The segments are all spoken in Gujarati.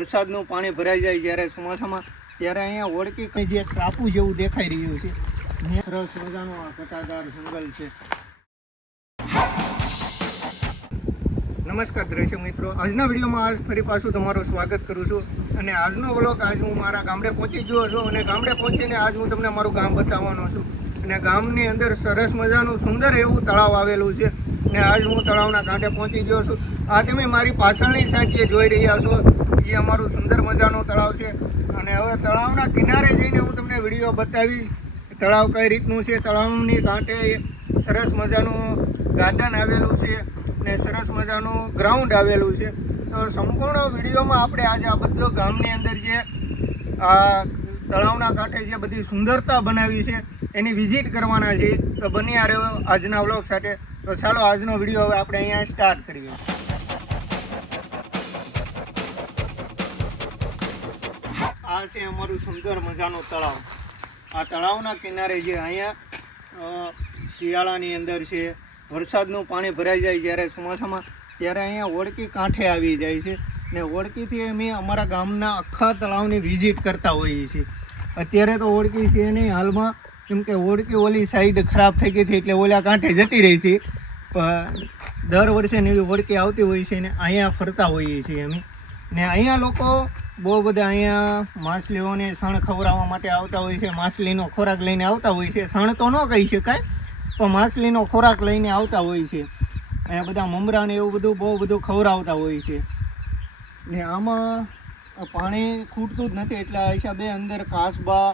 વરસાદનું પાણી ભરાઈ જાય જ્યારે ચોમાસામાં ત્યારે અહીંયા ઓળકી જે ટાપુ જેવું દેખાઈ રહ્યું છે. સરસ મજાનો આ ઘટાદાર જંગલ છે. નમસ્કાર દર્શક મિત્રો, આજના વિડીયોમાં આજ ફરી પાછું તમારું સ્વાગત કરું છું. અને આજનો વ્લોગ આજ હું મારા ગામડે પહોંચી ગયો છું અને ગામડે પહોંચીને આજ હું તમને મારું ગામ બતાવવાનો છું. અને ગામની અંદર સરસ મજાનું સુંદર એવું તળાવ આવેલું છે અને આજ હું તળાવના કાંઠે પહોંચી ગયો છું. આ તમે મારી પાછળની સાઈડ જે જોઈ રહ્યા છો એ અમારું સુંદર મજાનું તળાવ છે. અને હવે તળાવના કિનારે જઈને હું તમને વિડીયો બતાવીશ તળાવ કઈ રીતનું છે. તળાવની કાંઠે સરસ મજાનું ગાર્ડન આવેલું છે ને સરસ મજાનું ગ્રાઉન્ડ આવેલું છે. તો સંપૂર્ણ વિડીયોમાં આપણે આજે આ બધો ગામની અંદર જે આ તળાવના કાંઠે જે બધી સુંદરતા બનાવી છે એની વિઝિટ કરવાના છે. તો બન્યા રહ્યો આજના વ્લોગ સાથે. તો ચાલો આજનો વિડીયો હવે આપણે અહીંયા સ્ટાર્ટ કરીએ. આ છે અમારું સુંદર મજાનું તળાવ. આ તળાવના કિનારે જે અહીંયા શિયાળાની અંદર છે વરસાદનું પાણી ભરાઈ જાય જ્યારે ચોમાસામાં ત્યારે અહીંયા ઓળકી કાંઠે આવી જાય છે ને ઓળકીથી અમે અમારા ગામના આખા તળાવની વિઝિટ કરતા હોઈએ છીએ. અત્યારે તો ઓળકી છે નહીં હાલમાં, કેમ કે ઓળકી ઓલી સાઈડ ખરાબ થઈ ગઈ હતી એટલે ઓલા કાંઠે જતી રહી હતી. પણ દર વર્ષે એવી ઓળકી આવતી હોય છે ને અહીંયા ફરતા હોઈએ છીએ અમે. ને અહીંયા લોકો બહુ બધા અહીંયા માછલીઓને સણ ખવડાવવા માટે આવતા હોય છે. માછલીનો ખોરાક લઈને આવતા હોય છે. સણ તો ન કહી શકાય પણ માછલીનો ખોરાક લઈને આવતા હોય છે. અહીંયા બધા મમરાને એવું બધું બહુ બધું ખવડાવતા હોય છે. ને આમાં પાણી ખૂટતું જ નથી એટલા હિસાબે અંદર કાચબા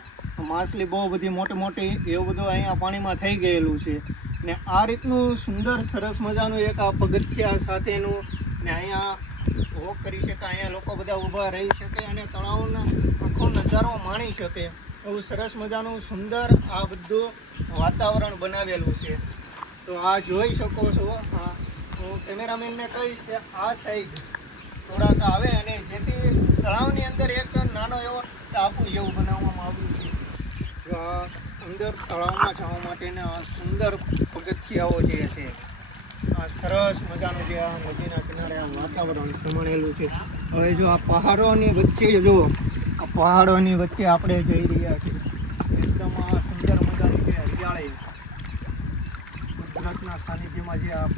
માછલી બહુ બધી મોટી મોટી એવું બધું અહીંયા પાણીમાં થઈ ગયેલું છે. ને આ રીતનું સુંદર સરસ મજાનું એક આ પગથિયા સાથેનું ને અહીંયા વોક કરી શકે, અહીંયા લોકો બધા ઊભા રહી શકે અને તળાવનો આખો નજારો માણી શકે એવું સરસ મજાનું સુંદર આ બધું વાતાવરણ બનાવેલું છે. તો આ જોઈ શકો છો. હા, હું કેમેરામેનને કહીશ કે આ સાઈડ થોડાક આવે અને જેથી તળાવની અંદર એક નાનો એવો ટાપુ જેવું બનાવવામાં આવ્યું છે. જો આ અંદર તળાવમાં જવા માટેના સુંદર પગથિયાઓ જે છે આ સરસ મજાનું જે આ નદીના કિનારે આ વાતાવરણ સમાયેલું છે. હવે જો આ પહાડોની વચ્ચે જો આ પહાડોની વચ્ચે આપણે જઈ રહ્યા છીએ. એકદમ આ સુંદર મજાની જે હરિયાળી કુદરતના સાનિધ્યમાં જે આ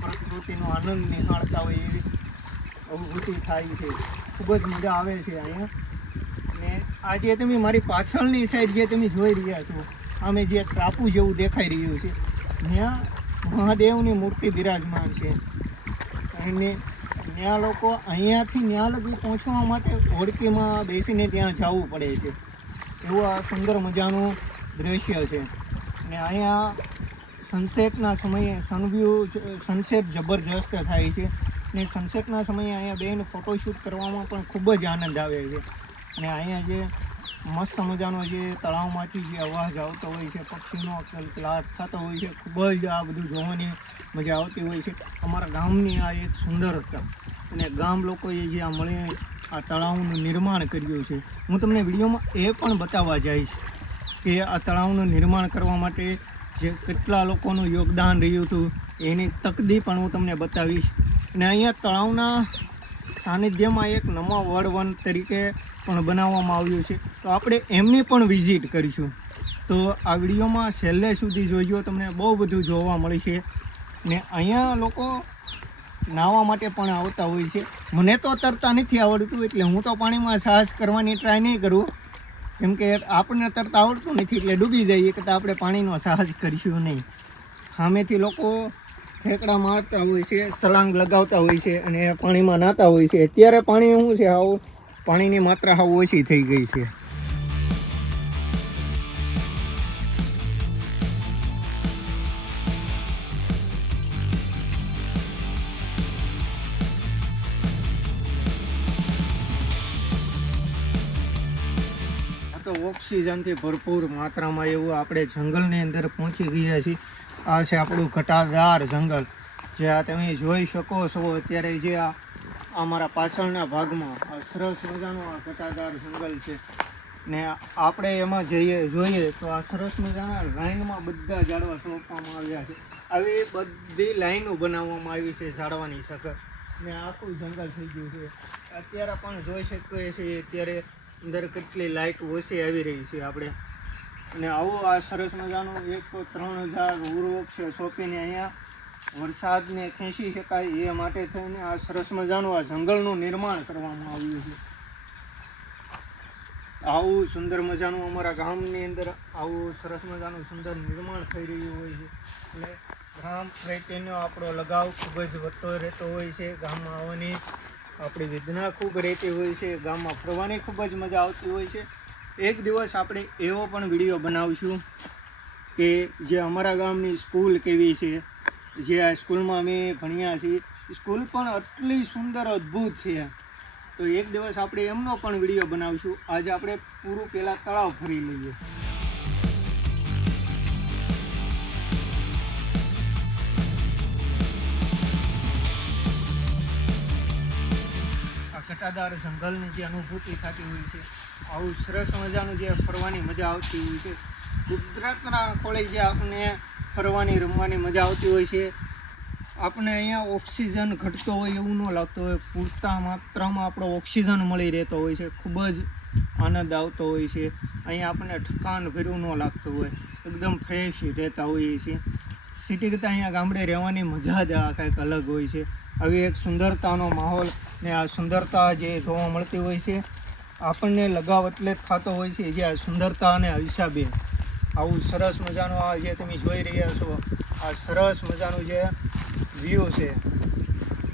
પ્રકૃતિનો આનંદ નિહાળતા હોય એવી અનુભૂતિ થાય છે. ખૂબ જ મજા આવે છે અહીંયા. ને આ જે તમે મારી પાછળની સાઈડ જે તમે જોઈ રહ્યા છો આમે જે ટાપુ જેવું દેખાઈ રહ્યું છે ત્યાં મહાદેવની મૂર્તિ બિરાજમાન છે. અને ત્યાં લોકો અહીંયાથી ત્યાં લગી પહોંચવા માટે ઓળકીમાં બેસીને ત્યાં જવું પડે છે. એવું આ સુંદર મજાનું દૃશ્ય છે. ને અહીંયા સનસેટના સમયે સનસેટ જબરજસ્ત થાય છે. ને સનસેટના સમયે અહીંયા બેન ફોટોશૂટ કરવામાં પણ ખૂબ જ આનંદ આવે છે. ને અહીંયા જે મસ્ત મજાનો જે તળાવમાંથી જે અવાજ આવતો હોય છે, પક્ષીનો કલકલાટ થતો હોય છે, ખૂબ જ આ બધું જોવાની મજા આવતી હોય છે. અમારા ગામની આ એક સુંદરતા અને ગામ લોકોએ જે આ મળીને આ તળાવનું નિર્માણ કર્યું છે. હું તમને વિડીયોમાં એ પણ બતાવવા જઈશ કે આ તળાવનું નિર્માણ કરવા માટે જે કેટલા લોકોનું યોગદાન રહ્યું હતું એની તકદી પણ હું તમને બતાવીશ. અને અહીંયા તળાવના સાનિધ્યમાં એક નમો વડ તરીકે પણ બનાવવામાં આવ્યું છે. તો આપણે એમની પણ વિઝિટ કરીશું. તો આ વિડીયોમાં છેલ્લે સુધી જોઈજો, તમને બહુ બધું જોવા મળશે. ને અહીંયા લોકો નાહવા માટે પણ આવતા હોય છે. મને તો તરતા નથી આવડતું એટલે હું તો પાણીમાં સાહસ કરવાની ટ્રાય નહીં કરું, કેમ કે આપણને તરતા આવડતું નથી એટલે ડૂબી જઈએ કે આપણે પાણીનો સાહસ કરીશું નહીં. સામેથી લોકો ઠેકડા મારતા હોય છે, સલાંગ લગાવતા હોય છે અને પાણીમાં નાહતા હોય છે. અત્યારે પાણી શું છે, આવું પાણીની માત્રા હાવ ઓછી થઈ ગઈ છે. તો ઓક્સિજનથી ભરપૂર માત્રામાં એવું આપણે જંગલની અંદર પહોંચી ગયા છીએ. આ છે આપણું ઘટાદાર જંગલ જે આ તમે જોઈ શકો છો. અત્યારે જે આ અમારા પાછળના ભાગમાં આ સરસ મજાનું આ ઘટાદાર જંગલ છે ને આપણે એમાં જોઈએ તો આ સરસ મજાના લાઈનમાં બધા ઝાડવા સોંપવામાં આવ્યા છે. આવી બધી લાઈનો બનાવવામાં આવી છે ઝાડવાની ને આખું જંગલ થઈ ગયું છે. અત્યારે પણ જોઈ શકીએ છીએ અત્યારે અંદર કેટલી લાઇટ ઓછી આવી રહી છે આપણે. અને આવું આ સરસ મજાનું 1-3000 વૃક્ષ સોંપીને અહીંયા વરસાદને ખેંચી શકાય એ માટે થઈને આ સરસ મજાનું આ જંગલનું નિર્માણ કરવામાં આવ્યું છે. આવું સુંદર મજાનું અમારા ગામની અંદર આવું સરસ મજાનું સુંદર નિર્માણ થઈ રહ્યું હોય છે. અને ગામ પ્રત્યેનો આપણો લગાવ ખૂબ જ વધતો રહેતો હોય છે. ગામમાં આવવાની આપણી વેદના ખૂબ રહેતી હોય છે. ગામમાં ફરવાની ખૂબ જ મજા આવતી હોય છે. એક દિવસ આપણે એવો પણ વિડીયો બનાવીશું કે જે અમારા ગામની સ્કૂલ કેવી છે, જે આ સ્કૂલમાં અમે ભણ્યા છીએ, સ્કૂલ પણ આટલી સુંદર અદ્ભુત છે. તો એક દિવસ આપણે એમનો પણ વિડીયો બનાવીશું. આજે આપણે પૂરું પહેલાં તળાવ ફરી લઈએ. આ ઘટાદાર જંગલની જે અનુભૂતિ થતી હોય છે, આવું સરસ મજાનું જે ફરવાની મજા આવતી હોય છે, કુદરતના ખોળે જે આપણને ફરવાની રમવાની મજા આવતી હોય છે. આપણે અહીંયા ઓક્સિજન ઘટતો હોય એવું ન લાગતું હોય, પૂરતા માત્રામાં આપણો ઓક્સિજન મળી રહેતો હોય છે. ખૂબ જ આનંદ આવતો હોય છે. અહીંયા આપણને ઠકાન ભર્યું ન લાગતું હોય, એકદમ ફ્રેશ રહેતા હોઈએ છીએ. સિટી કરતાં અહીંયા ગામડે રહેવાની મજા જ આ કંઈક અલગ હોય છે. આવી એક સુંદરતાનો માહોલ ને આ સુંદરતા જે જોવા મળતી હોય છે, આપણને લગાવ એટલે જ થતો હોય છે જે આ સુંદરતાને હિસાબે. આવું સરસ મજાનું આ જે તમે જોઈ રહ્યા છો, આ સરસ મજાનું જે વ્યૂ છે,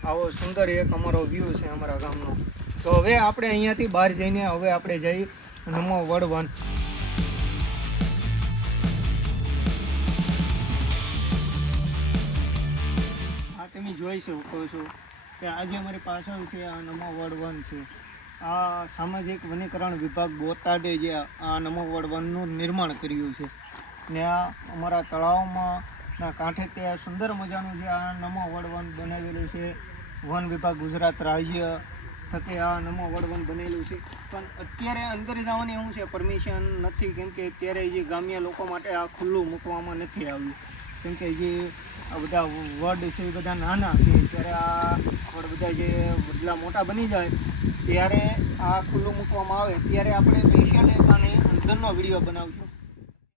આવો સુંદર એક અમારો વ્યૂ છે અમારા ગામનો. તો હવે આપણે અહીંયાથી બહાર જઈને હવે આપણે જઈ નમો વડ 1. આ તમે જોઈ શકો છો કે આજે અમારી પાછળ છે આ નમો વડ 1 છે. આ સામાજિક વનીકરણ વિભાગ બોટાદે જે આ નમો વડ 1નું નિર્માણ કર્યું છે. ને આ અમારા તળાવમાં ના કાંઠે ત્યાં સુંદર મજાનું જે આ નમો વડ 1 બનાવેલું છે. વન વિભાગ ગુજરાત રાજ્ય થકે આ નમો વડ 1 બનેલું છે. પણ અત્યારે અંદર જવાની એવું છે પરમિશન નથી, કેમ કે અત્યારે જે ગામ્ય લોકો માટે આ ખુલ્લું મૂકવામાં નથી આવ્યું. કેમ કે જે આ બધા વડ છે એ બધા નાના છે. ત્યારે આ વડ બધા જે વડલા મોટા બની જાય ત્યારે આ ખુલ્લું મૂકવામાં આવે ત્યારે આપણે સ્પેશિયલ એક આની અંદરનો વિડીયો બનાવીશું.